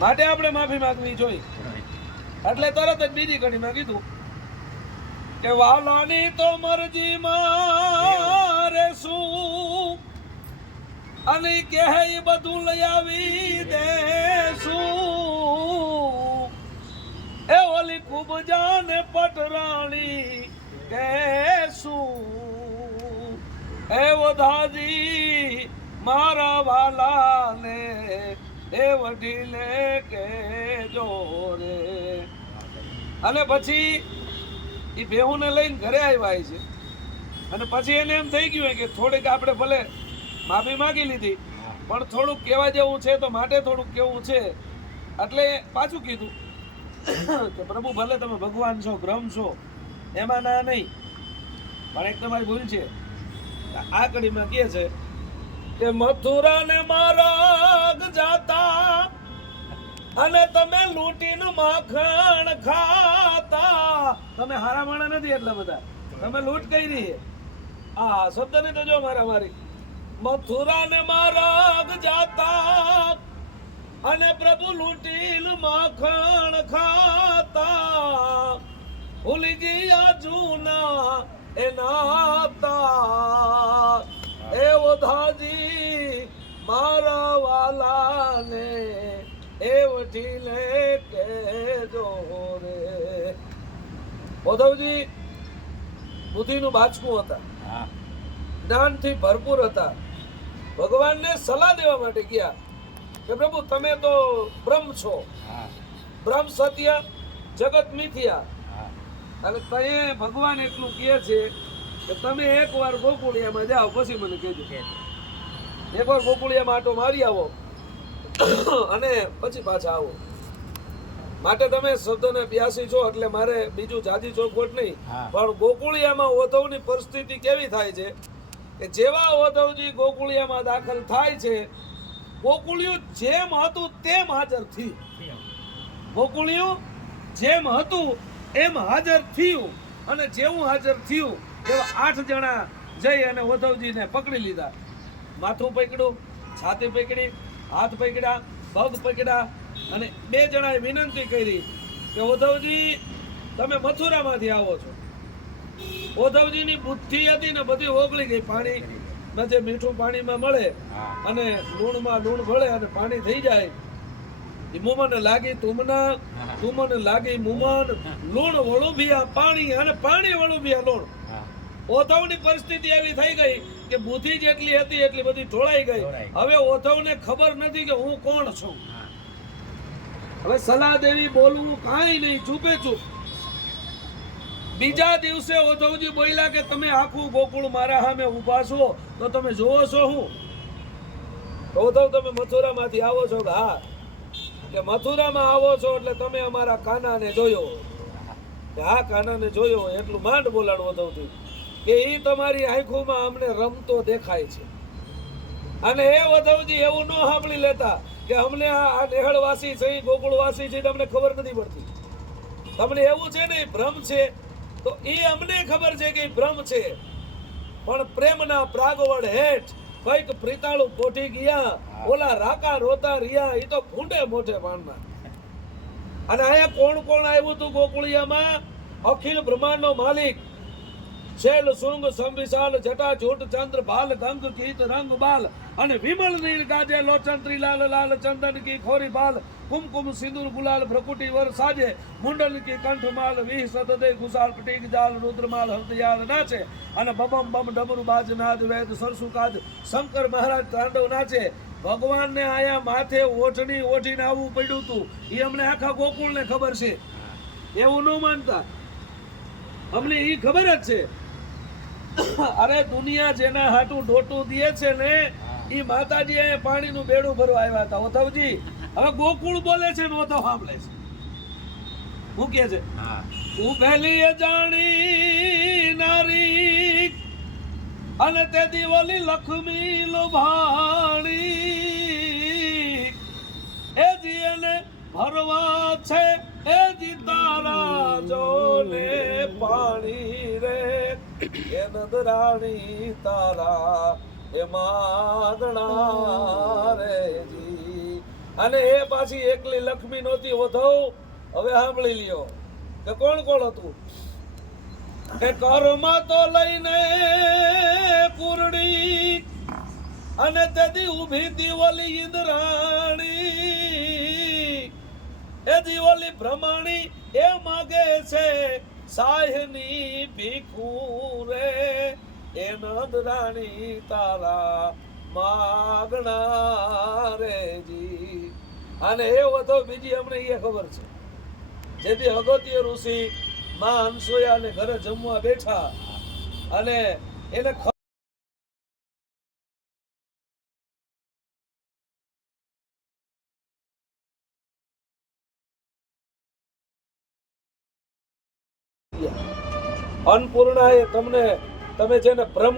માટે આપણે માફી માંગવી જોઈએ. એટલે તરત જ બીજી કડીમાં કીધું કે વાલાની તો મરજી મારે શું? અને કે બધું લઈ આવી દેશું. એ ઓલી ખૂબ જાને પટરાણી કે શું એ વધાજી મારા વાલાને એ વડીલે કે જોરે અને પછી એ બેહુને લઈને ઘરે આવ્યા છે. અને પછી એને એમ થઈ ગયું કે થોડીક આપણે ભલે માફી માંગી લીધી, પણ થોડુંક કહેવા જેવું છે તો માટે થોડુંક કેવું છે. એટલે પાછું કીધું કે પ્રભુ ભલે તમે ભગવાન છો, બ્રહ્મ છો, એમાં ના નહીં. પણ એક તમારી ભૂલ છે. આ કડીમાં કહે છે કે મથુરા ને માર્ગ જાતા અને તમે લૂંટીનું માખણ ખાતા. તમે હારા માણા નથી એટલા બધા. તમે લૂંટ કરી. આ શબ્દ ને તો જો મારા મારી મથુરા ને માર્ગ જાતા અને પ્રભુ લૂંટીલ માખણ ખાતા. ભૂલી ગયા જૂના એ નાતા મારા વાલાને એ વઠીને કેજો રે. ઉદ્ધવજી બુદ્ધિનું બાચકું હતા. જ્ઞાનથી ભરપૂર હતા. ભગવાનને સલાહ દેવા માટે ગયા કે પ્રભુ તમે તો બ્રહ્મ છો. બ્રહ્મ સત્ય જગત મિથ્યા. અને તયે ભગવાન એટલું કહે છે તમે એકવાર ગોકુળિયામાં જાઓ પછી મને કહેજો. એકવાર ગોકુળિયામાં આટો મારી આવો અને પછી પાછા આવો. માટે તમે શબ્દને બ્યાસી છો એટલે મારે બીજું જાજી ચોખવટ નહીં. પણ ગોકુળિયામાં ઓધવની પરિસ્થિતિ કેવી થાય છે કે જેવા ઓધવજી ગોકુળિયામાં દાખલ થાય છે ગોકુળિયું જેમ હતું તેમ હાજર થયું. ગોકુળિયું જેમ હતું એમ હાજર થયું અને જેવું હાજર થયું એવા આઠ જણા જઈ અને ઓધવજીને પકડી લીધા. માથું પકડ્યું છાતી પકડી હાથ પકડ્યા પગ પકડ્યા અને બે જણાએ વિનંતી કરી કે ઓધવજી તમે મથુરામાંથી આવો છો. ઓધવજીની બુદ્ધિ હતી ને બધી ઓગળી ગઈ. પાણી જે મીઠું પાણીમાં મળે અને લૂણમાં લૂણ ભળે અને પાણી થઈ જાય મુમન લાગી તુમના તુમન લાગી મુમન લૂણ વળુભિયા પાણી અને પાણી વળુભિયા લૂણ. ઓધવની પરિસ્થિતિ એવી થઈ ગઈ કે બુદ્ધિ જેટલી હતી એટલી બધી ઢોળાઈ ગઈ. હવે ઓધવને ખબર નથી કે હું કોણ છું. હવે સલાહ દેવી બોલવું કાંઈ નહીં ચૂપે ચૂપ. બીજા દિવસે ઓધવજી બોલ્યા કે તમે આખું ગોકુળ મારા સામે ઊભા છો તો તમે જોવો છો હું. ઓધવ તમે મથુરામાંથી આવો છો હા? કે મથુરામાં આવો છો એટલે તમે અમારા કાનાને જોયો. હા કાનાને જોયો એટલું માંડ બોલાણું ઓધવથી કે એ તમારી આંખોમાં અમને રમતો દેખાય છે. અને એ વધવજી એવું ન સાંભળી લેતા કે અમને આ આ નેહળવાસી છે ગોકુળવાસી છે તમને ખબર નથી પડતી. તમને એવું છે ને ભ્રમ છે, તો એ અમને ખબર છે કે ભ્રમ છે. પણ પ્રેમના પ્રાગવડ હેઠ કંઈક પ્રીતાળું પોઠી ગયા. ઓલા રાકા રોતા રહ્યા. એ તો ફૂંડે મોઢે પાણના અને અહીંયા કોણ કોણ આવ્યું હતું ગોકુળિયામાં? અખિલ બ્રહ્માંડનો માલિક. શૈલ સુંગ સંવિશાલ જટા જૂટ ચંદ્ર ભાલ ગંગ કીત રંગ બાલ અને વિમલ નીર ગાજે લોચન ત્રિલાલ લાલ ચંદન કી ખોરી બાલ કુમકુમ સિંદૂર ગુલાલ ભ્રકુટી વર સાજે મુંડલ કી કંઠ માલ વિહ સતદે ગુસાલ પટીક જાલ રુદ્રમાલ હૃદયાલ નાચે અને બબમ બમ ડમરુ બાજ નાદ વેદ સરસુ કાજ શંકર મહારાજ તાંડવ નાચે. ભગવાનને આયા માથે ઓઠણી ઓઠીને આવવું પડ્યું હતું એ અમને આખા ગોકુળને ખબર છે. એવું ન માનતા. અમને એ ખબર જ છે. અરે દુનિયા જેના હાટું ઢોટું દે છે ને એ માતાજી અહીંયા પાણીનું બેડું ભરવા આવ્યા હતા. ઓથવજી હવે ગોકુળ બોલે છે ને ઓથવ સાંભળે છે. હું કે છે તું પહેલી જાણી નારી અને તે દિવાલી લક્ષ્મી લોભાણી એ જી એને ભરવા છે એ જી તારા જોને પાણી રે. એ નદરાણી તારા એ માદણા રેજી અને એ પાછી એકલી લક્ષ્મી નહોતી વધવ હવે સાંભળી લ્યો કે કોણ કોણ હતું કે કર્મ તો લઈને કુરડી અને તેથી ઊભી દિવાલી ઇન્દ્રાણી એ દિવાલી ભ્રમણી એ માગે છે સાહની ભીખુરે એ નંદરાણી તારા માગણા રેજી અને એ વધો બીજી અમને એ ખબર છે. જેથી અગત્ય ઋષિ માં અનસુયાને ઘરે જમવા બેઠા અને એને અન્નપૂર્ણાએ તમને તમે જેને બ્રહ્મ